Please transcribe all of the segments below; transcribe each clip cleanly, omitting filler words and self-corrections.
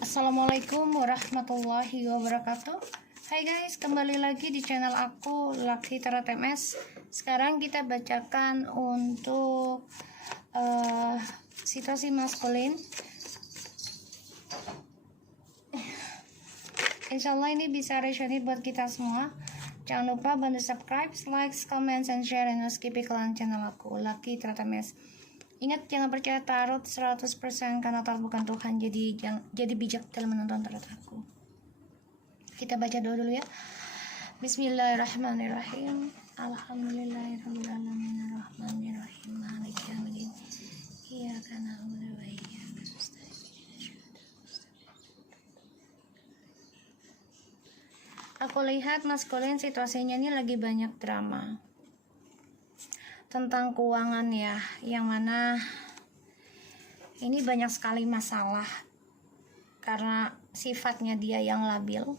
Assalamualaikum warahmatullahi wabarakatuh. Hai guys, kembali lagi di channel aku Lucky Tarot MS. Sekarang kita bacakan untuk situasi maskulin. Insyaallah ini bisa resonate buat kita semua. Jangan lupa bantu subscribe, like, comment, and share, dan skip iklan channel aku Lucky Tarot MS. Ingat, jangan percaya tarot 100% karena tarot bukan Tuhan. Jadi bijak dalam menonton tarot aku. Kita baca doa dulu ya. Bismillahirrahmanirrahim. Alhamdulillahirrahmanirrahim. Ar-Rahmanirrahim. Maliki yaumiddin. Iyyaka na'budu wa iyyaka nasta'in. Aku lihat maskulin situasinya ini lagi banyak drama tentang keuangan ya, yang mana ini banyak sekali masalah karena sifatnya dia yang labil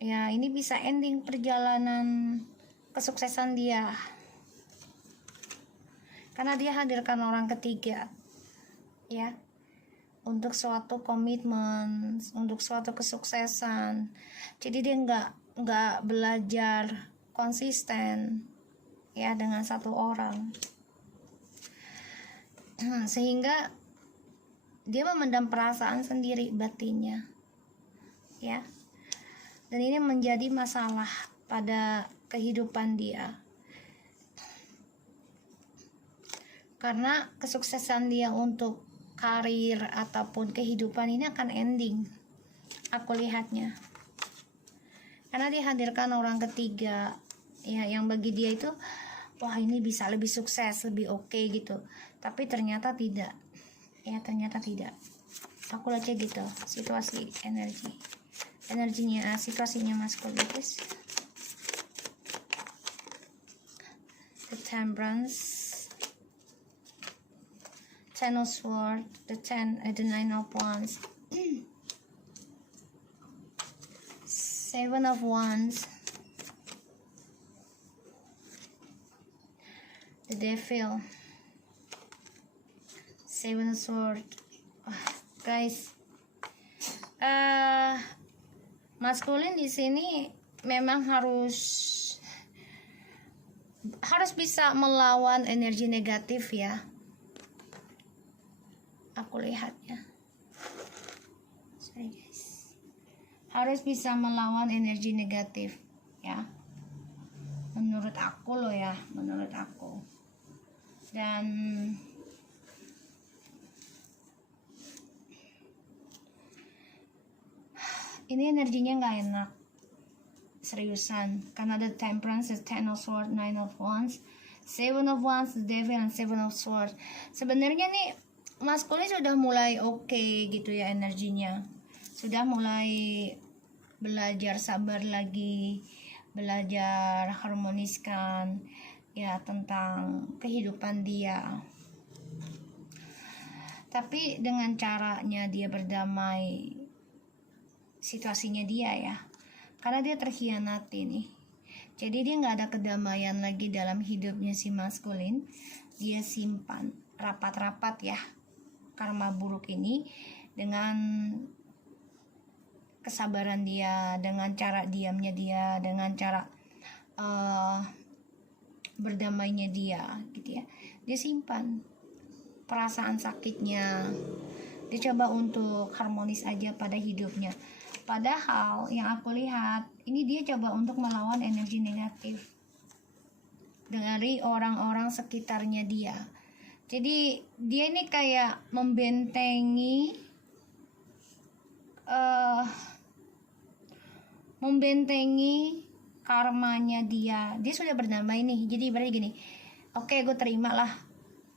ya. Ini bisa ending perjalanan kesuksesan dia karena dia hadirkan orang ketiga ya, untuk suatu komitmen, untuk suatu kesuksesan. Jadi dia nggak belajar konsisten ya dengan satu orang, sehingga dia memendam perasaan sendiri batinnya ya, dan ini menjadi masalah pada kehidupan dia karena kesuksesan dia untuk karir ataupun kehidupan ini akan ending, aku lihatnya, karena dihadirkan orang ketiga ya, yang bagi dia itu wah ini bisa lebih sukses, lebih oke gitu, tapi ternyata tidak ya, ternyata tidak. Aku lihat gitu situasi energinya, situasinya maskulin, guys. The Temperance, Ten of Swords, the Nine of Wands, Seven of Wands, the Devil, Seven of Swords. Guys, maskulin di sini memang harus bisa melawan energi negatif ya, aku lihatnya. Sorry guys, harus bisa melawan energi negatif ya, menurut aku loh ya, menurut aku. Dan ini energinya nggak enak, seriusan, karena ada Temperance, Ten of Swords, Nine of Wands, Seven of Wands, the Devil, and Seven of Swords. Sebenarnya nih maskulin sudah mulai oke gitu ya, energinya sudah mulai belajar sabar lagi, belajar harmoniskan ya tentang kehidupan dia, tapi dengan caranya dia berdamai situasinya dia ya, karena dia terkhianati nih. Jadi dia nggak ada kedamaian lagi dalam hidupnya si maskulin. Dia simpan rapat-rapat ya karma buruk ini dengan kesabaran dia, dengan cara diamnya dia, dengan cara berdamainya dia gitu ya. Dia simpan perasaan sakitnya, dia coba untuk harmonis aja pada hidupnya. Padahal yang aku lihat ini dia coba untuk melawan energi negatif dari orang-orang sekitarnya dia. Jadi dia ini kayak membentengi karmanya dia. Dia sudah berdamai nih. Jadi berarti gini, oke, gue terima lah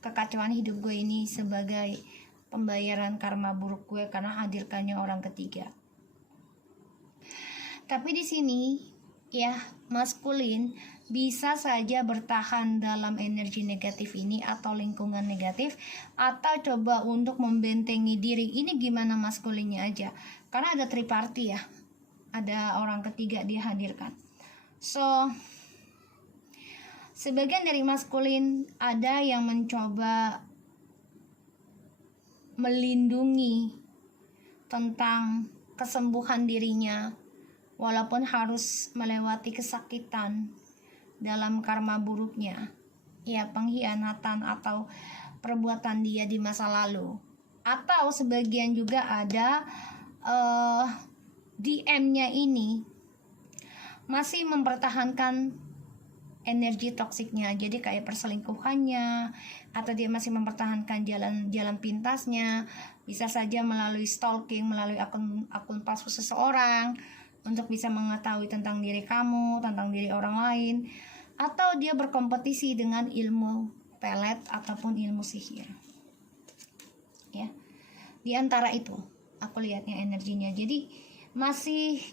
kekacauan hidup gue ini sebagai pembayaran karma buruk gue karena hadirkannya orang ketiga. Tapi di sini ya, maskulin bisa saja bertahan dalam energi negatif ini atau lingkungan negatif, atau coba untuk membentengi diri. Ini gimana maskulinnya aja, karena ada triparty ya, ada orang ketiga dia hadirkan. So sebagian dari maskulin ada yang mencoba melindungi tentang kesembuhan dirinya, walaupun harus melewati kesakitan dalam karma buruknya, ya pengkhianatan atau perbuatan dia di masa lalu. Atau sebagian juga ada DM-nya ini masih mempertahankan energi toksiknya, jadi kayak perselingkuhannya, atau dia masih mempertahankan jalan pintasnya, bisa saja melalui stalking, melalui akun palsu seseorang untuk bisa mengetahui tentang diri kamu, tentang diri orang lain, atau dia berkompetisi dengan ilmu pelet ataupun ilmu sihir. Ya, di antara itu aku lihatnya energinya, jadi masih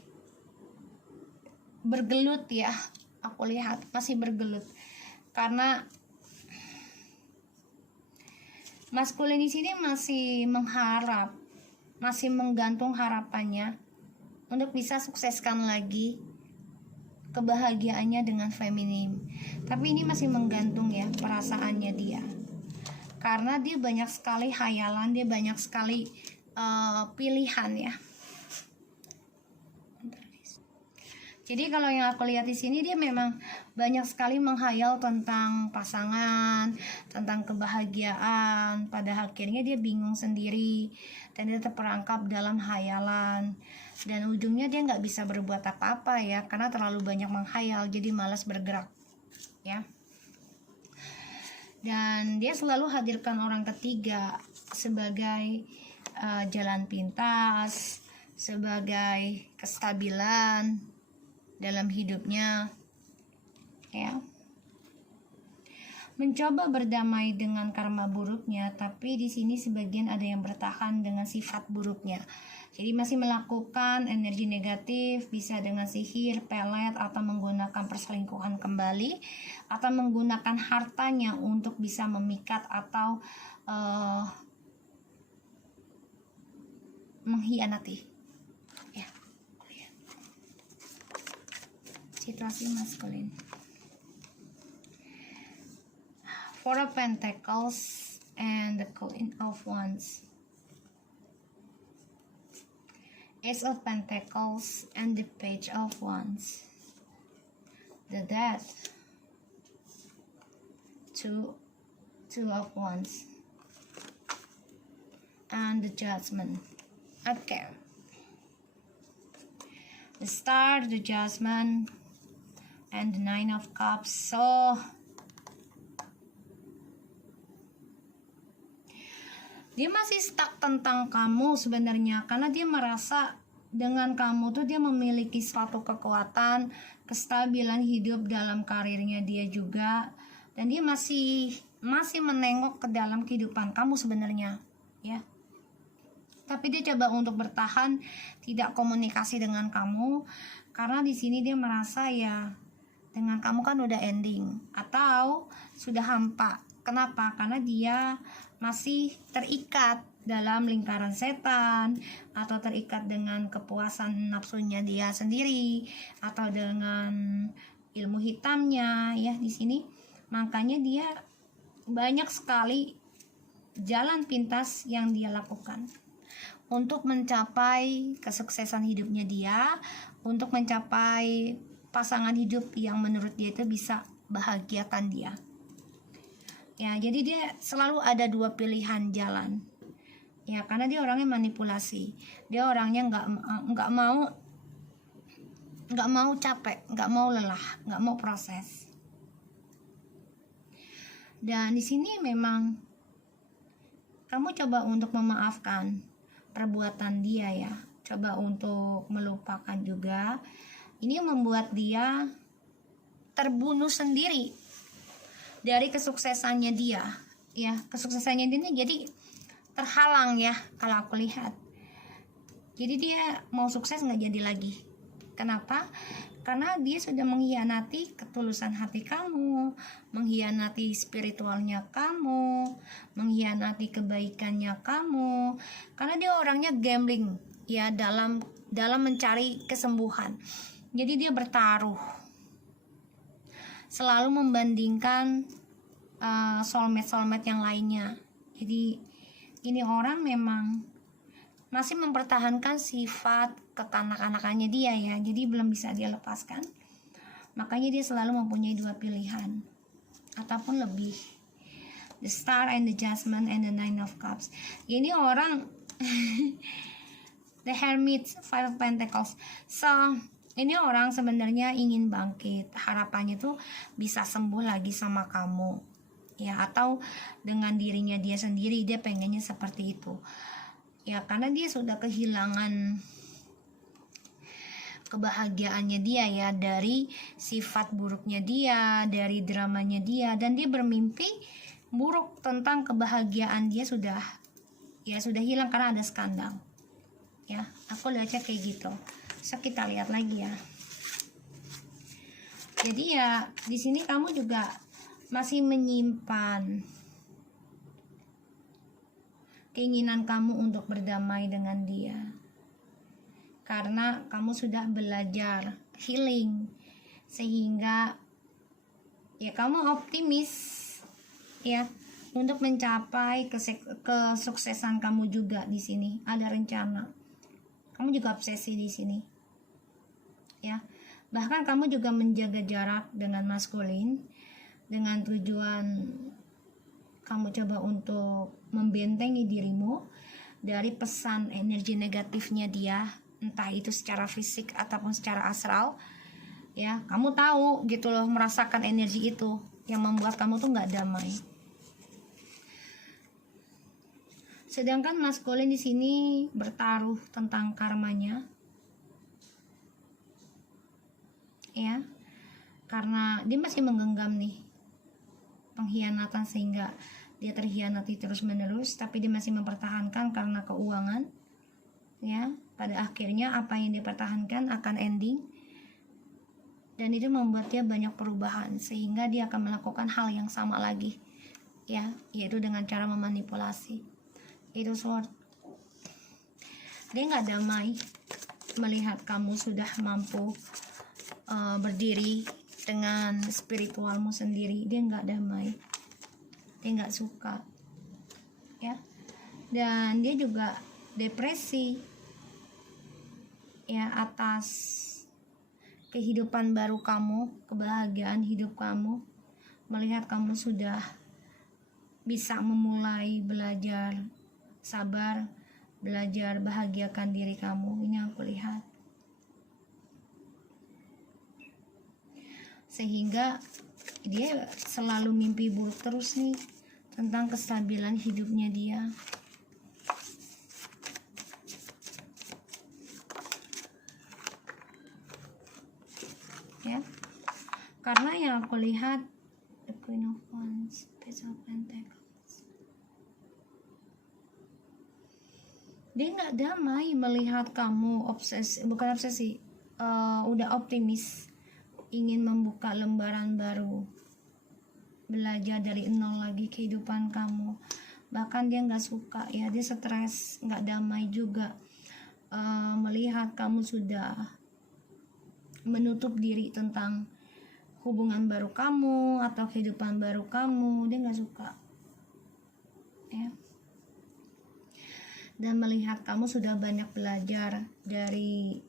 bergelut ya. Aku lihat masih bergelut karena maskulin di sini masih mengharap, masih menggantung harapannya untuk bisa sukseskan lagi kebahagiaannya dengan feminim. Tapi ini masih menggantung ya perasaannya dia, karena dia banyak sekali hayalan, dia banyak sekali pilihan ya. Jadi kalau yang aku lihat di sini, dia memang banyak sekali menghayal tentang pasangan, tentang kebahagiaan. Pada akhirnya dia bingung sendiri dan dia terperangkap dalam hayalan. Dan ujungnya dia nggak bisa berbuat apa-apa ya, karena terlalu banyak menghayal, jadi malas bergerak ya. Dan dia selalu hadirkan orang ketiga sebagai jalan pintas, sebagai kestabilan dalam hidupnya ya, mencoba berdamai dengan karma buruknya, tapi di sini sebagian ada yang bertahan dengan sifat buruknya. Jadi masih melakukan energi negatif, bisa dengan sihir, pelet, atau menggunakan perselingkuhan kembali, atau menggunakan hartanya untuk bisa memikat atau mengkhianati. Situasi maskulin. Four of Pentacles and the Queen of Wands. Ace of Pentacles and the Page of Wands. The Death. Two of Wands. And the Judgment. Okay. The Star, the Judgment, and the Nine of Cups. So dia masih stuck tentang kamu sebenarnya, karena dia merasa dengan kamu tuh dia memiliki suatu kekuatan, kestabilan hidup dalam karirnya dia juga, dan dia masih menengok ke dalam kehidupan kamu sebenarnya ya. Tapi dia coba untuk bertahan, tidak komunikasi dengan kamu, karena di sini dia merasa ya dengan kamu kan udah ending atau sudah hampa. Kenapa? Karena dia masih terikat dalam lingkaran setan, atau terikat dengan kepuasan nafsunya dia sendiri, atau dengan ilmu hitamnya ya di sini. Makanya dia banyak sekali jalan pintas yang dia lakukan untuk mencapai kesuksesan hidupnya dia, untuk mencapai pasangan hidup yang menurut dia itu bisa bahagiakan dia ya. Jadi dia selalu ada dua pilihan jalan ya, karena dia orangnya manipulasi, dia orangnya nggak mau capek, nggak mau lelah, nggak mau proses. Dan di sini memang kamu coba untuk memaafkan perbuatan dia ya, coba untuk melupakan juga. Ini membuat dia terbunuh sendiri dari kesuksesannya dia ya. Kesuksesannya dia jadi terhalang ya kalau aku lihat. Jadi dia mau sukses nggak jadi lagi. Kenapa? Karena dia sudah mengkhianati ketulusan hati kamu, mengkhianati spiritualnya kamu, mengkhianati kebaikannya kamu. Karena dia orangnya gambling ya, dalam mencari kesembuhan. Jadi dia bertaruh, selalu membandingkan soulmate yang lainnya. Jadi ini orang memang masih mempertahankan sifat kekanak-kanakannya dia ya, jadi belum bisa dia lepaskan. Makanya dia selalu mempunyai dua pilihan ataupun lebih, the Star and the Judgment and the Nine of Cups. Ini orang the Hermit, Five of Pentacles. So ini orang sebenarnya ingin bangkit, harapannya tuh bisa sembuh lagi sama kamu ya, atau dengan dirinya dia sendiri, dia pengennya seperti itu ya, karena dia sudah kehilangan kebahagiaannya dia ya, dari sifat buruknya dia, dari dramanya dia, dan dia bermimpi buruk tentang kebahagiaan dia sudah hilang karena ada skandal ya. Aku lihatnya kayak gitu. So kita lihat lagi ya. Jadi ya di sini kamu juga masih menyimpan keinginan kamu untuk berdamai dengan dia, karena kamu sudah belajar healing, sehingga ya kamu optimis ya untuk mencapai kesuksesan kamu juga di sini. Ada rencana, kamu juga obsesi di sini ya. Bahkan kamu juga menjaga jarak dengan maskulin dengan tujuan kamu coba untuk membentengi dirimu dari pesan energi negatifnya dia, entah itu secara fisik ataupun secara astral ya. Kamu tahu gitu loh, merasakan energi itu yang membuat kamu tuh nggak damai. Sedangkan maskulin di sini bertaruh tentang karmanya ya, karena dia masih menggenggam nih pengkhianatan, sehingga dia terkhianati terus menerus, tapi dia masih mempertahankan karena keuangan ya. Pada akhirnya apa yang dia pertahankan akan ending, dan itu membuat dia banyak perubahan, sehingga dia akan melakukan hal yang sama lagi ya, yaitu dengan cara memanipulasi. Itu Sword. Dia nggak damai melihat kamu sudah mampu berdiri dengan spiritualmu sendiri. Dia nggak damai, dia nggak suka ya, dan dia juga depresi ya atas kehidupan baru kamu, kebahagiaan hidup kamu, melihat kamu sudah bisa memulai belajar sabar, belajar bahagiakan diri kamu. Ini aku lihat. Sehingga dia selalu mimpi buruk terus nih tentang kestabilan hidupnya dia. Ya. Karena yang aku lihat, the Queen of Wands, Page of Pentacles. Dia nggak damai melihat kamu bukan obsesi, udah optimis, ingin membuka lembaran baru, belajar dari nol lagi kehidupan kamu. Bahkan dia nggak suka ya, dia stres, nggak damai juga melihat kamu sudah menutup diri tentang hubungan baru kamu atau kehidupan baru kamu. Dia nggak suka ya, dan melihat kamu sudah banyak belajar dari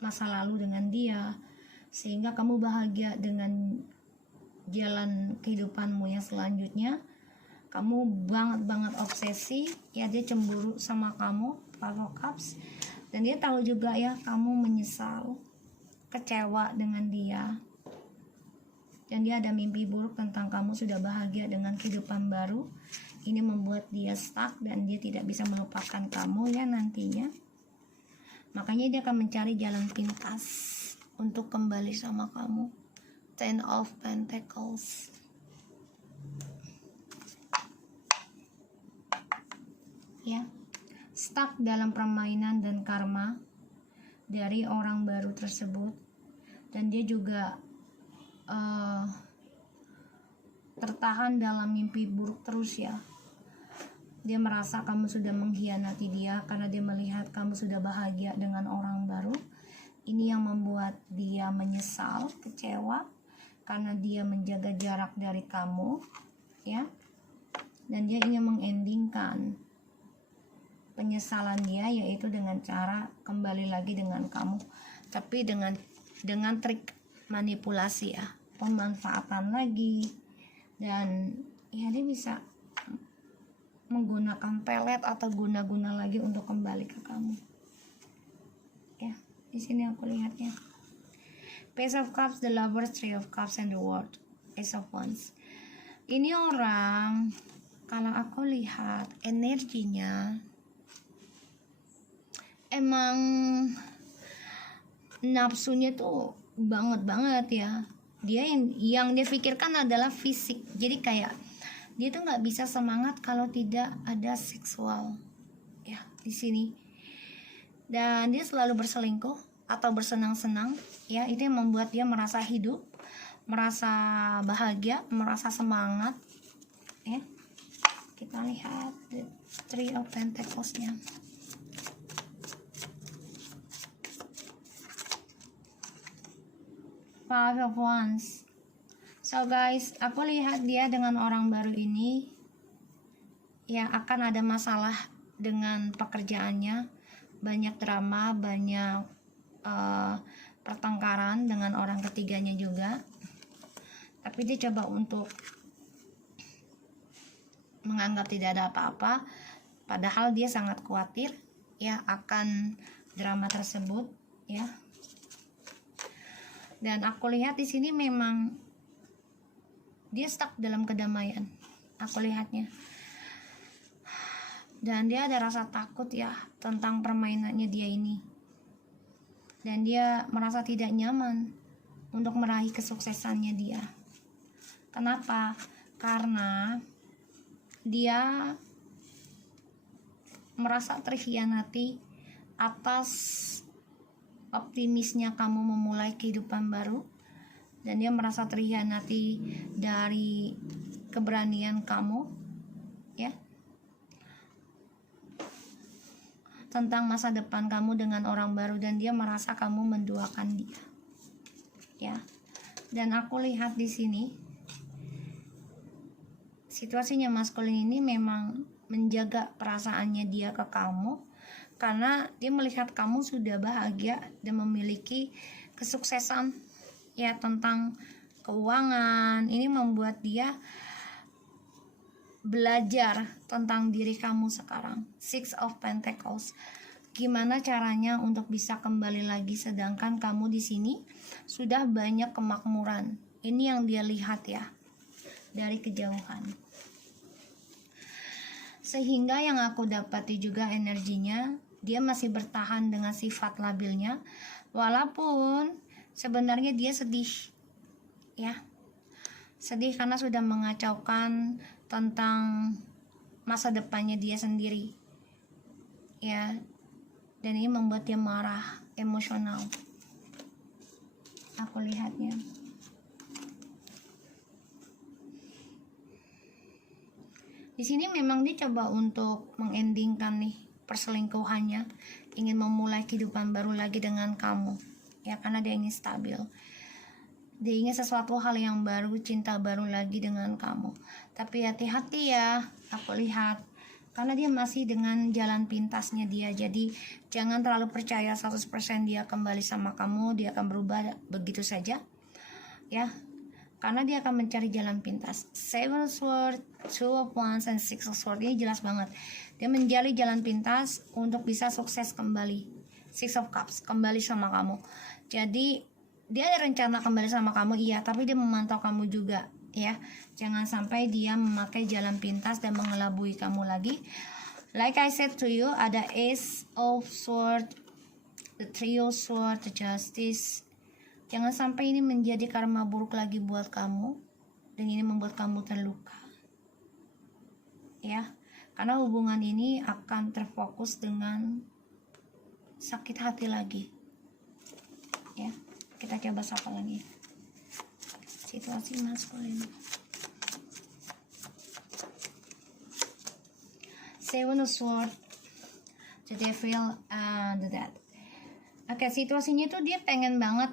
masa lalu dengan dia, sehingga kamu bahagia dengan jalan kehidupanmu yang selanjutnya. Kamu banget obsesi ya, dia cemburu sama kamu, Five of Cups, dan dia tahu juga ya kamu menyesal, kecewa dengan dia, dan dia ada mimpi buruk tentang kamu sudah bahagia dengan kehidupan baru. Ini membuat dia stuck dan dia tidak bisa melupakan kamu ya nantinya. Makanya dia akan mencari jalan pintas untuk kembali sama kamu. Ten of Pentacles. Ya, stuck dalam permainan dan karma dari orang baru tersebut, dan dia juga tertahan dalam mimpi buruk terus ya. Dia merasa kamu sudah mengkhianati dia karena dia melihat kamu sudah bahagia dengan orang baru. Ini yang membuat dia menyesal, kecewa karena dia menjaga jarak dari kamu ya, dan dia ingin mengendingkan penyesalan dia, yaitu dengan cara kembali lagi dengan kamu, tapi dengan trik manipulasi ya, pemanfaatan lagi, dan ya dia bisa menggunakan pelet atau guna-guna lagi untuk kembali ke kamu. Ya, di sini aku lihatnya. Page of Cups, the Lovers, Three of Cups, and the World, Ace of Wands. Ini orang, kalau aku lihat energinya emang nafsunya tuh banget ya. Dia yang dia pikirkan adalah fisik. Jadi kayak dia tuh nggak bisa semangat kalau tidak ada seksual ya di sini. Dan dia selalu berselingkuh atau bersenang-senang ya, itu yang membuat dia merasa hidup, merasa bahagia, merasa semangat ya. Kita lihat the Three of Pentacles-nya. Five of Wands. So guys, aku lihat dia dengan orang baru ini ya akan ada masalah dengan pekerjaannya, banyak drama, banyak pertengkaran dengan orang ketiganya juga. Tapi dia coba untuk menganggap tidak ada apa-apa, padahal dia sangat khawatir ya akan drama tersebut ya. Dan aku lihat di sini memang dia stuck dalam kedamaian, aku lihatnya. Dan dia ada rasa takut ya tentang permainannya dia ini. Dan dia merasa tidak nyaman untuk meraih kesuksesannya dia. Kenapa? Karena dia merasa terkhianati atas optimisnya kamu memulai kehidupan baru, dan dia merasa terkhianati dari keberanian kamu ya tentang masa depan kamu dengan orang baru, dan dia merasa kamu menduakan dia ya. Dan aku lihat di sini situasinya maskulin ini memang menjaga perasaannya dia ke kamu, karena dia melihat kamu sudah bahagia dan memiliki kesuksesan ya tentang keuangan. Ini membuat dia belajar tentang diri kamu sekarang. Six of Pentacles. Gimana caranya untuk bisa kembali lagi, sedangkan kamu di sini sudah banyak kemakmuran. Ini yang dia lihat ya dari kejauhan. Sehingga yang aku dapati juga energinya, dia masih bertahan dengan sifat labilnya, walaupun sebenarnya dia sedih ya. Sedih karena sudah mengacaukan tentang masa depannya dia sendiri ya. Dan ini membuat dia marah, emosional, aku lihatnya. Di sini memang dia coba untuk mengendingkan nih perselingkuhannya, ingin memulai kehidupan baru lagi dengan kamu ya, karena dia ingin stabil. Dia ingin sesuatu hal yang baru, cinta baru lagi dengan kamu. Tapi hati-hati ya, aku lihat. Karena dia masih dengan jalan pintasnya dia. Jadi jangan terlalu percaya 100% dia kembali sama kamu, dia akan berubah begitu saja. Ya, karena dia akan mencari jalan pintas. Seven of Swords, Two of Wands, and Six of Swords. Ini jelas banget. Dia mencari jalan pintas untuk bisa sukses kembali. Six of Cups, kembali sama kamu. Jadi dia ada rencana kembali sama kamu, iya, tapi dia memantau kamu juga ya. Jangan sampai dia memakai jalan pintas dan mengelabui kamu lagi. Like I said to you, ada Ace of Swords, the Three of Swords, the Justice. Jangan sampai ini menjadi karma buruk lagi buat kamu, dan ini membuat kamu terluka ya. Karena hubungan ini akan terfokus dengan sakit hati lagi ya. Kita coba sapa lagi situasi maskulin. Seven of Swords, the Devil, and the Death. Oke, situasinya itu dia pengen banget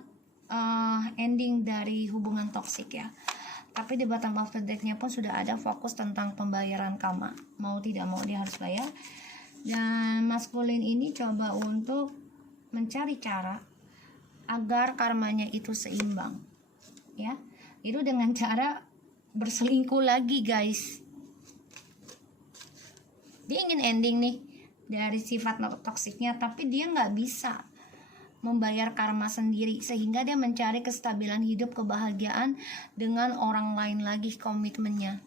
ending dari hubungan toksik ya. Tapi di bottom of the deck-nya pun sudah ada fokus tentang pembayaran karma. Mau tidak mau dia harus bayar. Dan maskulin ini coba untuk mencari cara agar karmanya itu seimbang, ya. Itu dengan cara berselingkuh lagi, guys. Dia ingin ending nih dari sifat toksiknya, tapi dia nggak bisa membayar karma sendiri, sehingga dia mencari kestabilan hidup, kebahagiaan dengan orang lain lagi. Komitmennya,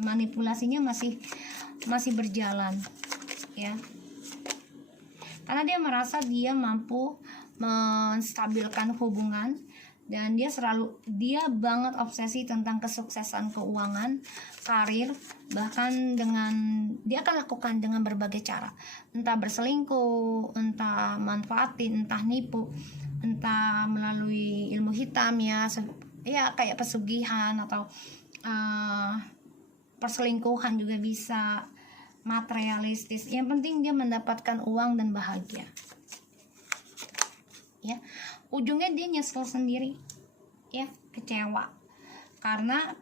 manipulasinya masih berjalan, ya, karena dia merasa dia mampu menstabilkan hubungan, dan dia banget obsesi tentang kesuksesan keuangan, karir, bahkan dia akan lakukan dengan berbagai cara, entah berselingkuh, entah manfaatin, entah nipu, entah melalui ilmu hitam, ya kayak pesugihan atau perselingkuhan juga bisa, materialistis. Yang penting dia mendapatkan uang dan bahagia, ya. Ujungnya dia nyesel sendiri, ya, kecewa, karena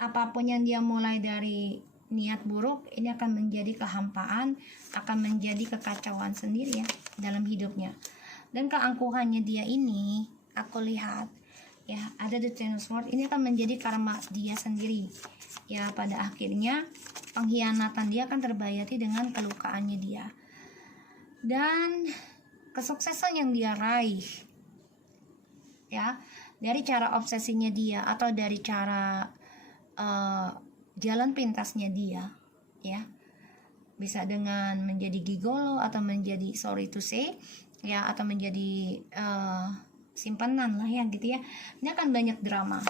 apapun yang dia mulai dari niat buruk ini akan menjadi kehampaan, akan menjadi kekacauan sendiri, ya, dalam hidupnya. Dan keangkuhannya dia ini, aku lihat, ya, ada the Ten of Swords, ini akan menjadi karma dia sendiri, ya. Pada akhirnya pengkhianatan dia akan terbayati dengan kelukaannya dia, dan kesuksesan yang dia raih, ya, dari cara obsesinya dia atau dari cara jalan pintasnya dia, ya, bisa dengan menjadi gigolo atau menjadi, sorry to say, ya, atau menjadi simpanan lah, ya, gitu, ya. Ini akan banyak drama,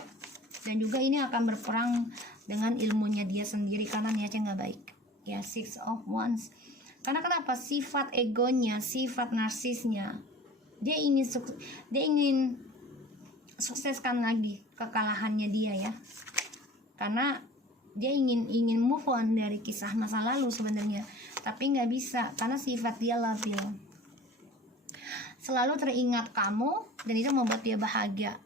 dan juga ini akan berperang dengan ilmunya dia sendiri karena niatnya nggak baik, ya. Six of Wands, karena kenapa? Sifat egonya, sifat narsisnya, dia ingin sukseskan lagi kekalahannya dia, ya, karena dia ingin move on dari kisah masa lalu sebenarnya, tapi nggak bisa karena sifat dia labil, selalu teringat kamu, dan itu membuat dia bahagia,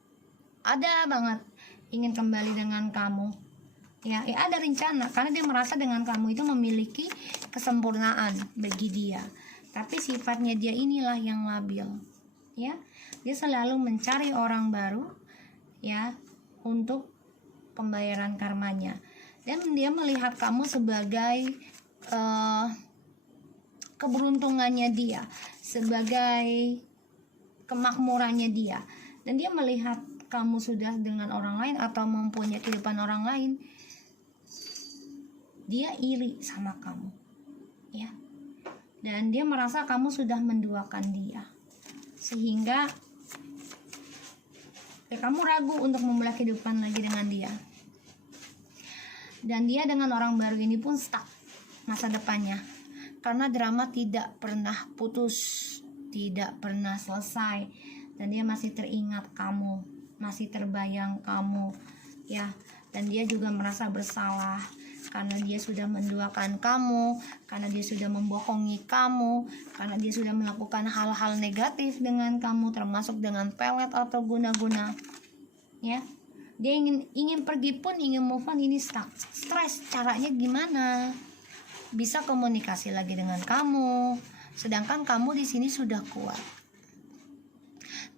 ada banget ingin kembali dengan kamu, ya, ada rencana karena dia merasa dengan kamu itu memiliki kesempurnaan bagi dia, tapi sifatnya dia inilah yang labil, ya. Dia selalu mencari orang baru, ya, untuk pembayaran karmanya, dan dia melihat kamu sebagai keberuntungannya dia, sebagai kemakmurannya dia, dan dia melihat kamu sudah dengan orang lain atau mempunyai kehidupan orang lain, dia iri sama kamu, ya, dan dia merasa kamu sudah menduakan dia, sehingga kamu ragu untuk memulai kehidupan lagi dengan dia, dan dia dengan orang baru ini pun stuck masa depannya, karena drama tidak pernah putus, tidak pernah selesai, dan dia masih teringat kamu, masih terbayang kamu, ya, dan dia juga merasa bersalah karena dia sudah menduakan kamu, karena dia sudah membohongi kamu, karena dia sudah melakukan hal-hal negatif dengan kamu, termasuk dengan pelet atau guna-guna, ya. Dia ingin pergi pun, ingin move on, ini stuck, stres. Caranya gimana? Bisa komunikasi lagi dengan kamu, sedangkan kamu di sini sudah kuat.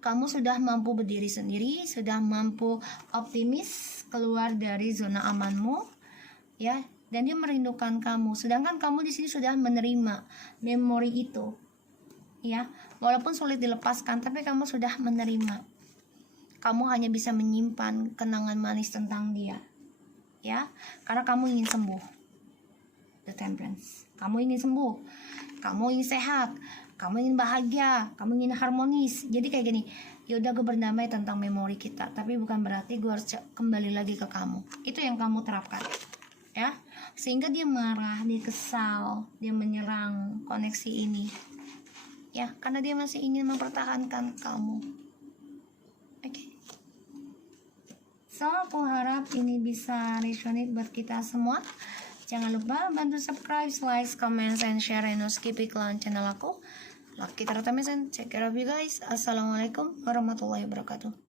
Kamu sudah mampu berdiri sendiri, sudah mampu optimis keluar dari zona amanmu, ya, dan dia merindukan kamu, sedangkan kamu di sini sudah menerima memori itu, ya, walaupun sulit dilepaskan, tapi kamu sudah menerima. Kamu hanya bisa menyimpan kenangan manis tentang dia, ya, karena kamu ingin sembuh. The Temperance, kamu ingin sembuh, kamu ingin sehat, kamu ingin bahagia, kamu ingin harmonis. Jadi kayak gini, yaudah gue berdamai tentang memori kita, tapi bukan berarti gue harus kembali lagi ke kamu. Itu yang kamu terapkan, ya, sehingga dia marah, dia kesal, dia menyerang koneksi ini, ya, karena dia masih ingin mempertahankan kamu. Oke. So, aku harap ini bisa resonate buat kita semua. Jangan lupa bantu subscribe, like, comment, and share, and skip iklan channel aku. Lucky Tarotamism, take care of you guys. Assalamualaikum warahmatullahi wabarakatuh.